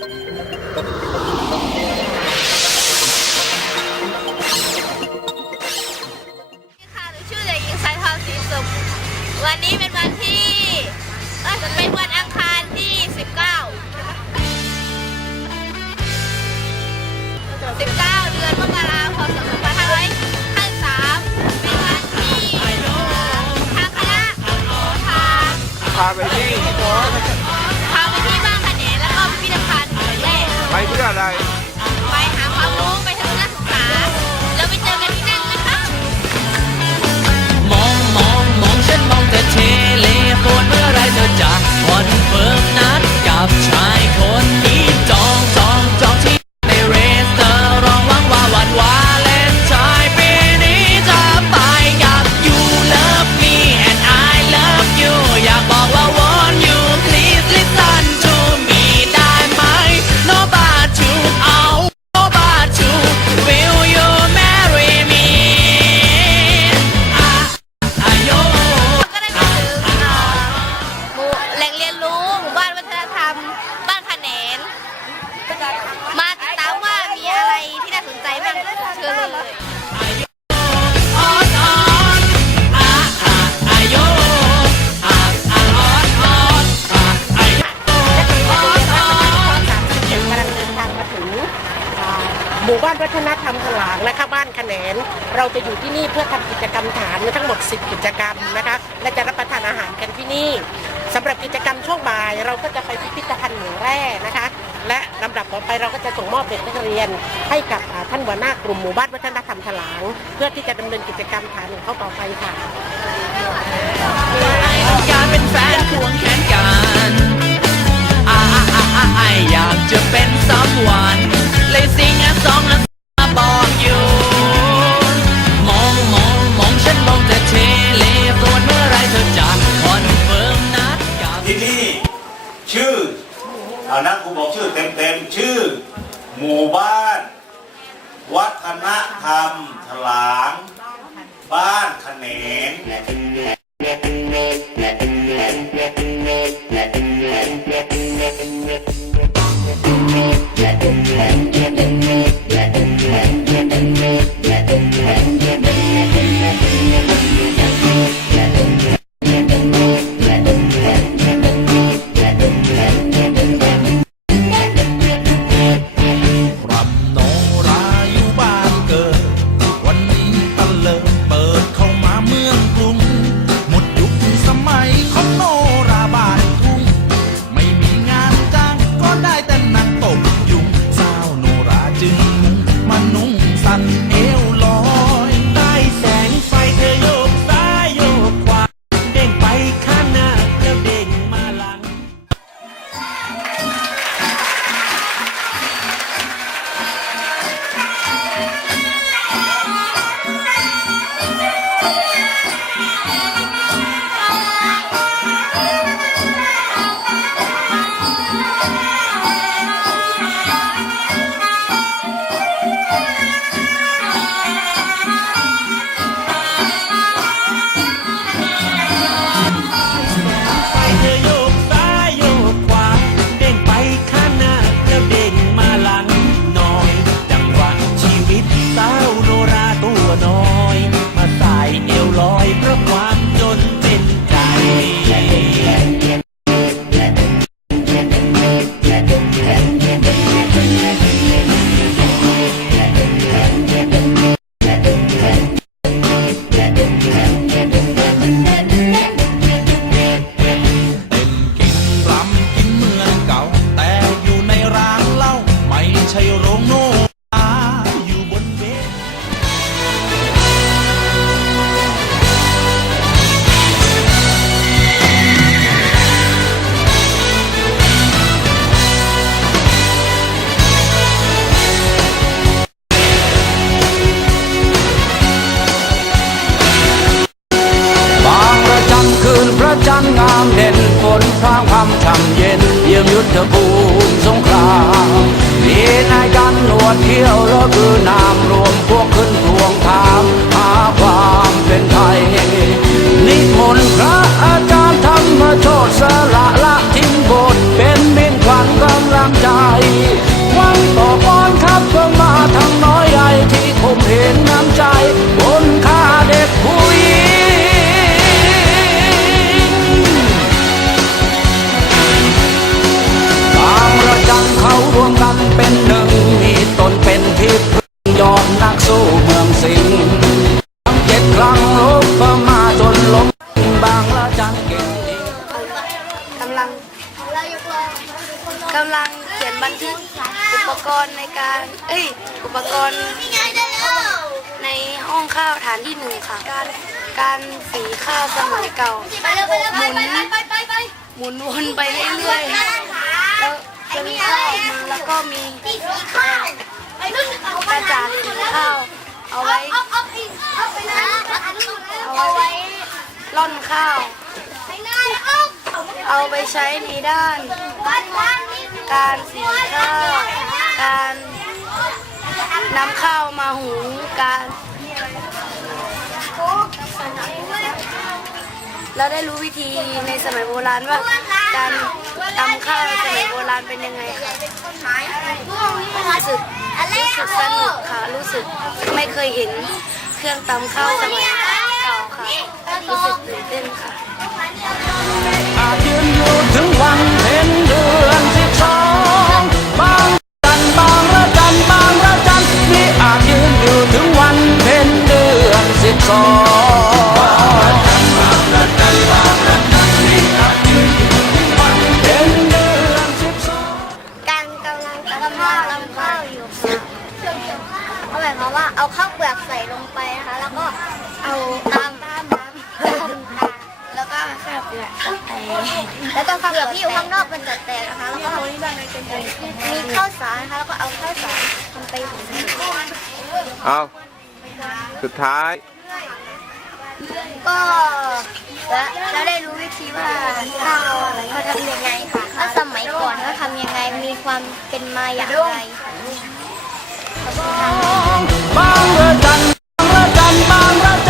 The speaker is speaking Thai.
ค่ะหนูชื่อเด็กหญิงสายทองศรีสุขวันนี้เป็นวันที่เอ้ยเป็นวันอังคารที่ 19 19 เดือนมกราคมพศ2553เป็นวันที่ทางคณะพาพาไปที่พาไปที่บ้าน ไปเพื่ออะไร ไปหาความรู้ไปทัศนศึกษาแล้วไปเจอกันที่นั่นนะคะมองมองมองฉันมองแต่เทเลโฟ วัฒนธรรมถลางนะคะบ้านขนนเราจะอยู่ที่นี่เพื่อทำกิจกรรมฐานทั้งหมด 10 กิจกรรมนะคะและจะรับประทานอาหารกันที่นี่สำหรับกิจกรรมช่วงบ่ายเราก็จะไปพิพิธภัณฑ์เหมืองแร่นะคะ และลำดับต่อไปเราก็จะส่งมอบเด็กนักเรียน ให้กับท่านหัวหน้ากลุ่มหมู่บ้านวัฒนธรรมถลาง เพื่อที่จะดำเนินกิจกรรมฐานของเขาต่อไปค่ะการเป็นแฟนควงแขนกันอยากจะเป็น someone เลยสิงอะสอง รูบอกชื่อเต็มๆชื่อ หมู่บ้าน วัฒนธรรม ถลาง บ้านขนง พระจันทร์งามเด่นฝนพรางพรำช่ำเย็น เยี่ยมยุทธภูมิสงครามมีนายกันหนวดเที่ยวแล้วคือนามรวมพวกขึ้นทวงถามหาความ ยอดนักสู้เมืองสิงห์ทั้เจ็ดครั้งลบประมาจนล้มบางละจันเก่งจริงกำลังกำลังเขียนบันทึกอุปกรณ์ในการ เอ้ย อุปกรณ์ในห้องข้าวฐานที่หนึ่งค่ะ การการสีข้าวสมัยเก่าหมุนหมุนวนไปเรื่อยๆแล้วจะมีข้าวมาแล้วก็มี กระจาดสีข้าวเอาไว้เอาไว้ร่อนข้าว เอาไปใช้ในด้าน การสีข้าว การนำข้าวมาหุงการเราได้รู้วิธีในสมัยโบราณว่าการ ตำข้าวในสมัยโบราณเป็นยังไงค่ะรู้สึกรู้สึกสนุกค่ะ รู้สึกไม่เคยเห็นเครื่องตำข้าวสมัยเก่าค่ะ รู้สึกตื่นเต้นค่ะอาจยืนอยู่ถึงวันเพ็ญ แล้วก็เปลือกที่อยู่ข้างนอกมันจะแตกนะคะ แล้วก็มีข้าวสารนะคะแล้วก็เอาข้าวสารทำไปถึงเอาสุดท้าย ก็และแล้วได้รู้วิธีว่าข้าวเขาทำยังไงค่ะว่าสมัยก่อนเขาทำยังไงมีความเป็นมาอย่างไรบางระจันบางระจันบางระจัน